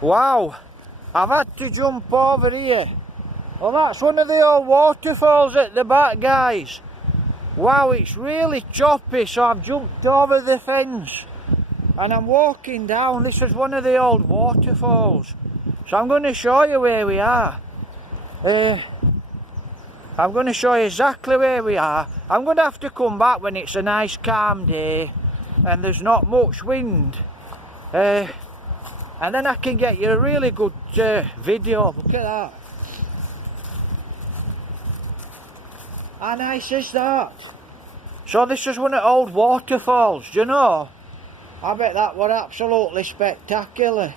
Wow, I've had to jump over here. Well, that's one of the old waterfalls at the back, guys. Wow, it's really choppy, so I've jumped over the fence and I'm walking down. This is one of the old waterfalls, so I'm going to show you where we are. I'm going to show you exactly where we are. I'm going to have to come back when it's a nice calm day and there's not much wind, and then I can get you a really good video. Look at that. How nice is that? So this is one of the old waterfalls, do you know? I bet that were absolutely spectacular.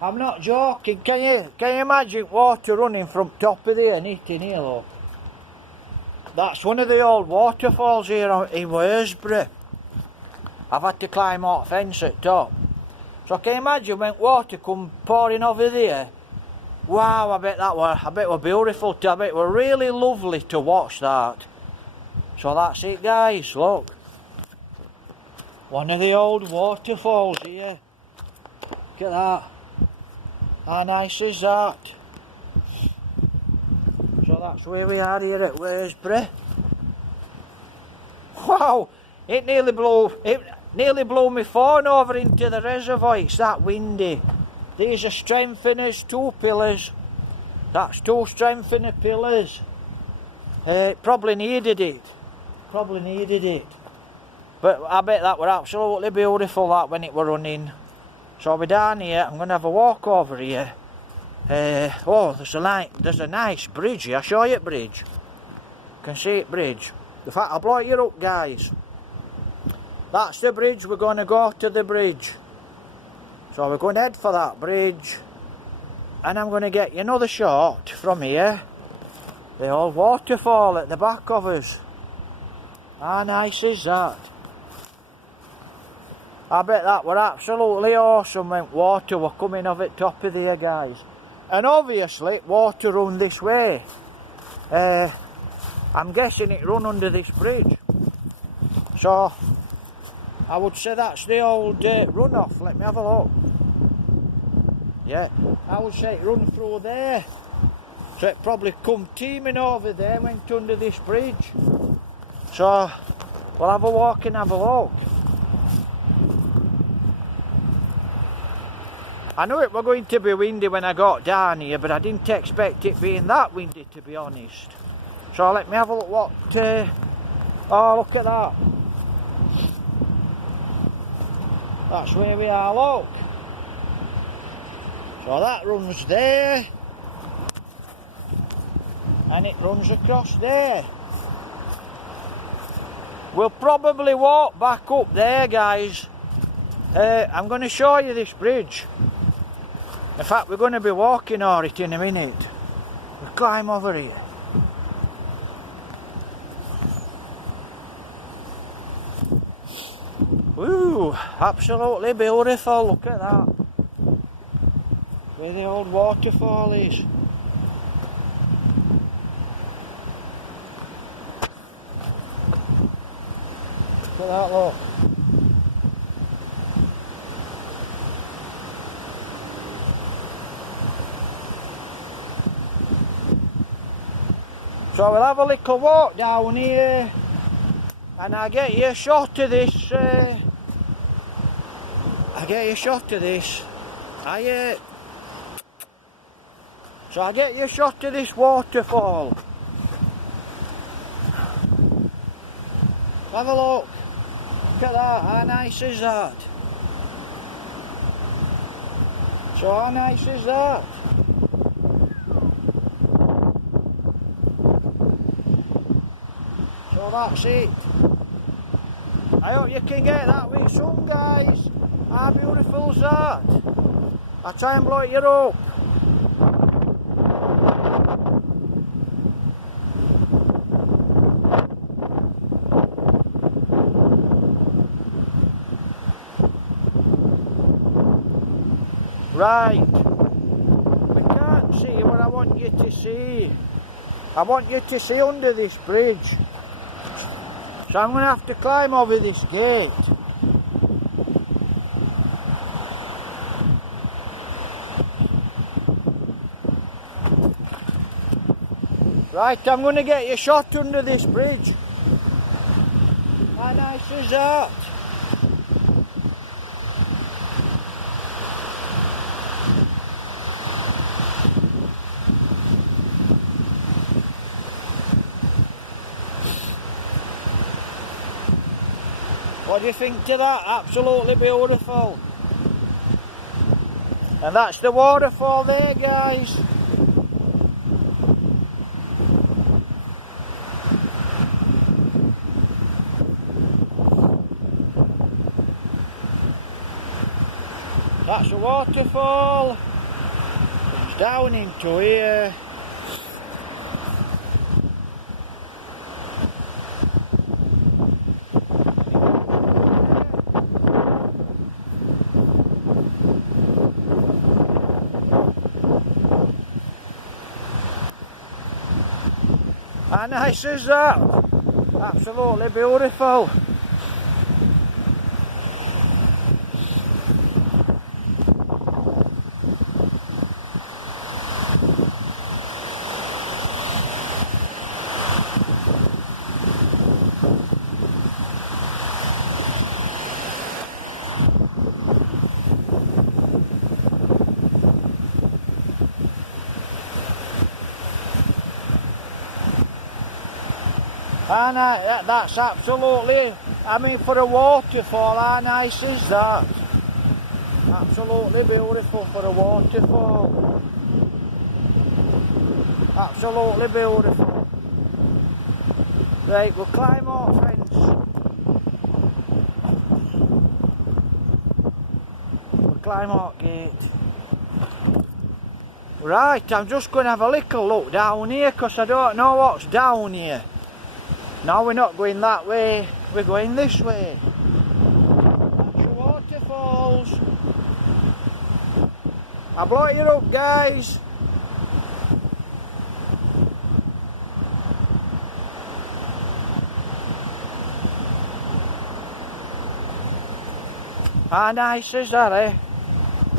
I'm not joking. Can you imagine water running from top of there and hitting here, look? That's one of the old waterfalls here in Worsbrough. I've had to climb out fence at top. So can you imagine when water come pouring over there? Wow, I bet it were beautiful. I bet it were really lovely to watch that. So that's it, guys, look. One of the old waterfalls here. Look at that. How nice is that? So that's where we are here at Worsbrough. Wow, it nearly blew my phone over into the reservoir. It's that windy. These are strengtheners, 2 pillars. That's 2 strengthener pillars. Probably needed it. But I bet that were absolutely beautiful, that, when it were running. So I'll be down here. I'm going to have a walk over here. Oh, there's a nice bridge here. I'll show you the bridge. You can see it, bridge. In fact, I'll blow you up, guys. That's the bridge. We're going to go to the bridge. So we're going to head for that bridge. And I'm going to get you another shot from here. The old waterfall at the back of us. How nice is that? I bet that were absolutely awesome when water were coming over the top of there, guys. And obviously water run this way. I'm guessing it run under this bridge. So I would say that's the old runoff. Let me have a look. Yeah, I would say it run through there. So it probably come teeming over there and went under this bridge. So we'll have a walk and have a look. I knew it were going to be windy when I got down here, but I didn't expect it being that windy, to be honest. So let me have a look what... oh, look at that. That's where we are, look. So that runs there. And it runs across there. We'll probably walk back up there, guys. I'm going to show you this bridge. In fact, we're going to be walking over it in a minute. We'll climb over here. Ooh, absolutely beautiful. Look at that. Where the old waterfall is. Look at that, look. So we'll have a little walk down here and I'll get you a shot of this. So I'll get you a shot of this waterfall. Have a look. Look at that. How nice is that? So how nice is that? So that's it. I hope you can get that with sun, guys. How beautiful is that? I'll try and blow it you up. Right. We can't see what I want you to see. I want you to see under this bridge. So I'm going to have to climb over this gate. Right, I'm going to get you shot under this bridge. How nice is that? What do you think to that? Absolutely beautiful. And that's the waterfall there, guys. That's a waterfall. It's down into here. How nice is that? Absolutely beautiful. And that's absolutely, I mean, for a waterfall, how nice is that? Absolutely beautiful for a waterfall. Absolutely beautiful. Right, we'll climb up, friends. We'll climb up gate. Right, I'm just going to have a little look down here because I don't know what's down here. No, we're not going that way, we're going this way. That's the waterfalls. I'll blow you up, guys. How nice is that, eh?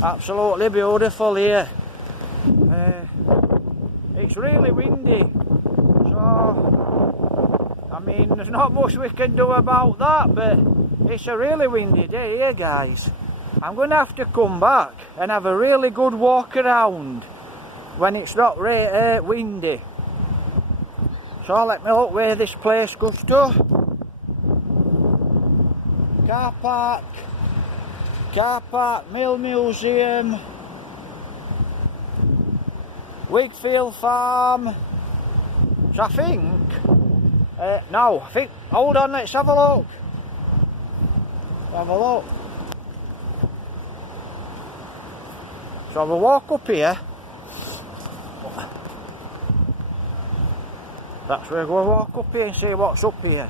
Absolutely beautiful here. It's really windy, so I mean, there's not much we can do about that, but it's a really windy day here, guys. I'm going to have to come back and have a really good walk around when it's not windy. So let me look where this place goes to. Car park, Mill Museum, Wigfield Farm. So I think no, I think, hold on, let's have a look. Have a look. So we'll walk up here. That's where we'll walk up here and see what's up here.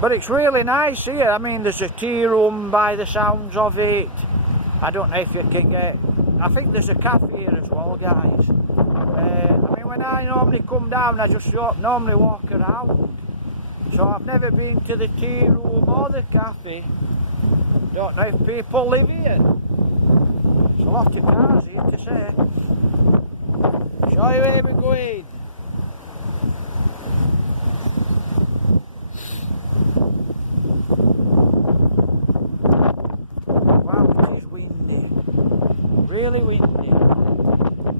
But it's really nice here. I mean, there's a tea room by the sounds of it. I don't know if you can get, I think there's a cafe here as well, guys. I mean, when I normally come down, I just normally walk around. So I've never been to the tea room or the cafe. Don't know if people live here. There's a lot of cars here to say. Show you where we're going. Wow, it is windy. Really windy.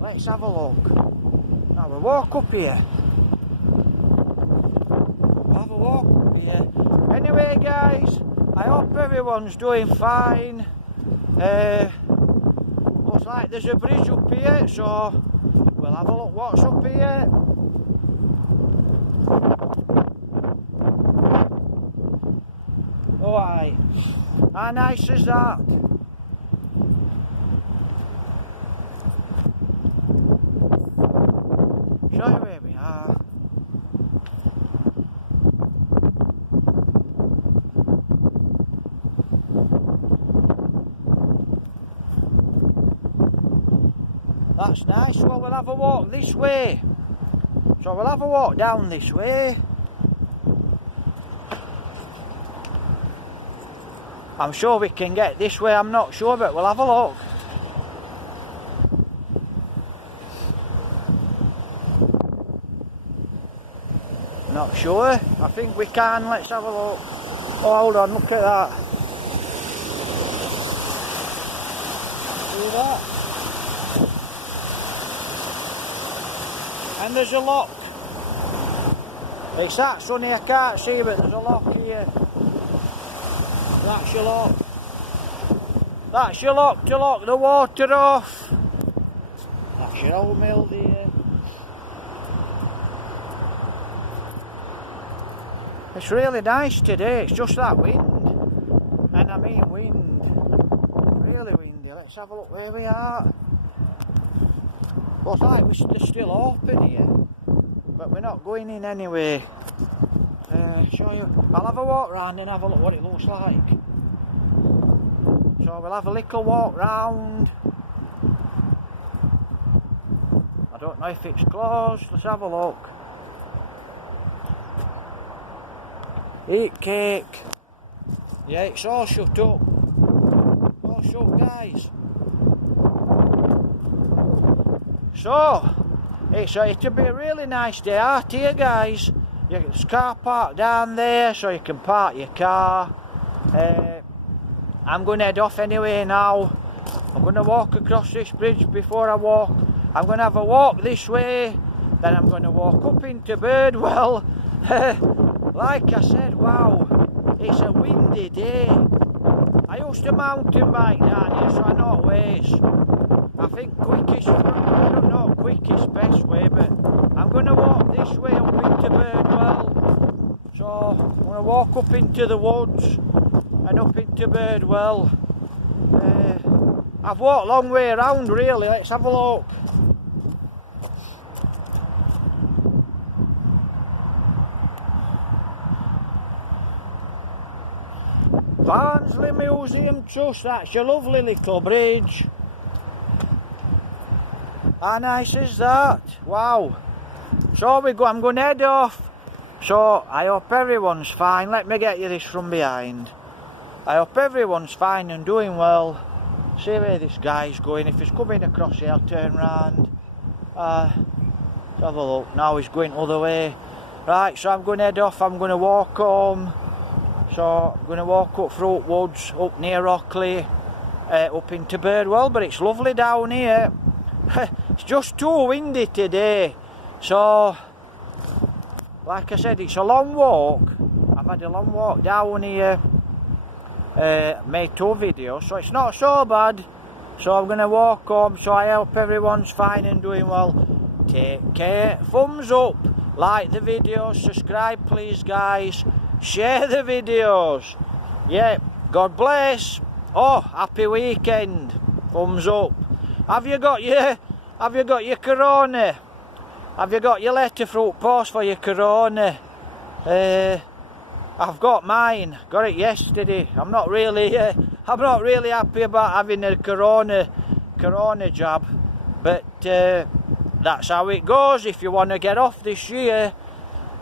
Let's have a look. Now we'll walk up here. We'll have a walk up here. Anyway, guys, I hope everyone's doing fine. Looks like there's a bridge up here, so we'll have a look what's up here. Alright, how nice is that? Show you where we are. That's nice. Well, we'll have a walk this way. So we'll have a walk down this way. I'm sure we can get this way, I'm not sure, but we'll have a look. Not sure. I think we can. Let's have a look. Oh, hold on, look at that. See that? And there's a lock. It's that sunny I can't see, but there's a lock here. That's your lock. That's your lock to lock the water off. That's your old mill there. It's really nice today, it's just that wind. And I mean wind. Really windy. Let's have a look where we are. Looks like they're still open here. But we're not going in anyway. Show you. I'll have a walk round and have a look what it looks like. So we'll have a little walk round. I don't know if it's closed. Let's have a look. Eat cake. Yeah, it's all shut up. All shut, guys. So, it'll be a really nice day out here, guys. There's a car park down there, so you can park your car. I'm going to head off anyway now. I'm going to walk across this bridge before I walk. I'm going to have a walk this way, then I'm going to walk up into Birdwell. Like I said, wow, it's a windy day. I used to mountain bike down here, so I know ways. I think quickest, I don't know quickest best way, but I'm going to walk this way up into Birdwell. So I'm going to walk up into the woods and up into Birdwell. I've walked a long way around really. Let's have a look. Barnsley Museum Trust, that's your lovely little bridge. How nice is that? Wow. So I'm going to head off. So I hope everyone's fine. Let me get you this from behind. I hope everyone's fine and doing well. See where this guy's going. If he's coming across here, I'll turn round. Let's have a look. Now he's going the other way. Right, so I'm going to head off. I'm going to walk home. So I'm going to walk up through woods, up near Ockley, up into Birdwell, but it's lovely down here. It's just too windy today. So, like I said, it's a long walk. I've had a long walk down here, made 2 videos, so it's not so bad. So I'm going to walk home, so I hope everyone's fine and doing well. Take care, thumbs up, like the video, subscribe please guys. Share the videos. Yeah, God bless. Oh, happy weekend. Thumbs up. Have you got your corona? Have you got your letter fruit post for your corona? I've got mine. Got it yesterday. I'm not really happy about having a corona jab, but that's how it goes. If you want to get off this year.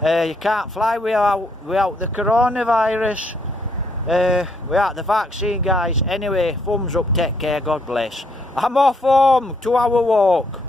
You can't fly without the coronavirus, without the vaccine, guys. Anyway, thumbs up, take care, God bless. I'm off home, 2-hour walk.